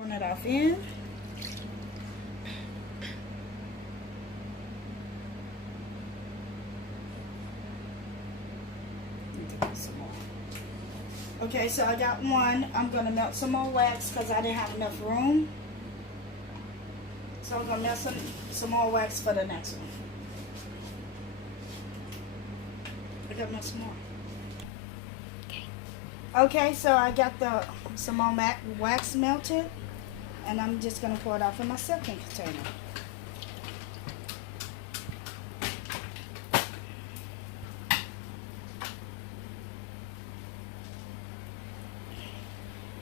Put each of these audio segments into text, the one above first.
Turn it off in. Some more. Okay, so I got one. I'm gonna melt some more wax because I didn't have enough room. So I'm gonna melt some more wax for the next one. I got much more. Okay, so I got some more wax melted, and I'm just gonna pour it off in my second container.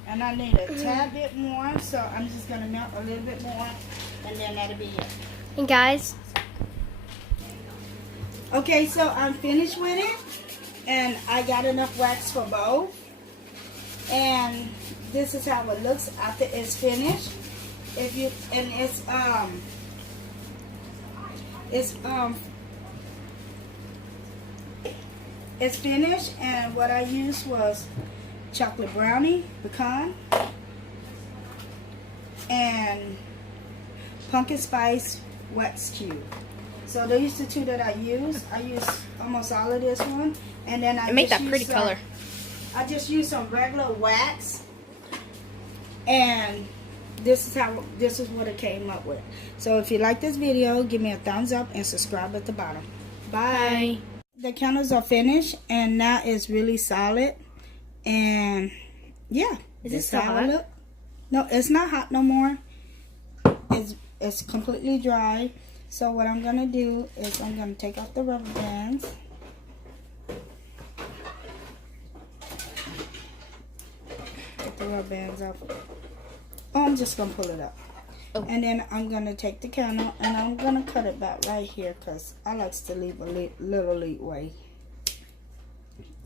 And I need a tad bit more, so I'm just gonna melt a little bit more, and then that'll be it. And guys, okay, so I'm finished with it, and I got enough wax for both. And this is how it looks after it's finished. It's finished, and what I used was chocolate brownie, pecan, and pumpkin spice wax cube. So these are the two that I use. I use almost all of this one, and then I make that pretty color. I just use some regular wax, and this is what it came up with. So if you like this video, give me a thumbs up and subscribe at the bottom. Bye. The candles are finished, and now it's really solid. And yeah, is it still hot? Look. No, it's not hot no more. It's completely dry. So what I'm gonna do is I'm gonna take off the rubber bands. Get the rubber bands off. Oh, I'm just gonna pull it up. Oh. And then I'm gonna take the candle and I'm gonna cut it back right here because I like to leave a little leeway.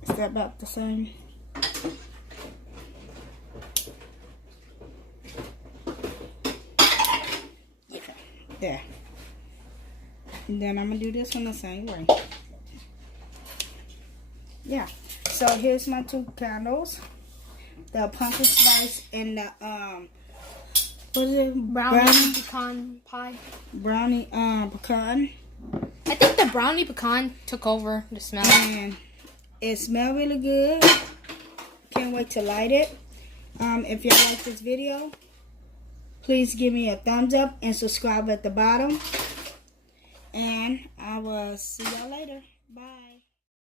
Is that about the same? Okay, there. And then I'm gonna do this one the same way. Yeah. So here's my two candles. The pumpkin spice and the what is it? Brownie pecan pie. Brownie pecan. I think the brownie pecan took over the smell. And it smells really good. Can't wait to light it. If y'all like this video, please give me a thumbs up and subscribe at the bottom. And I will see y'all later. Bye.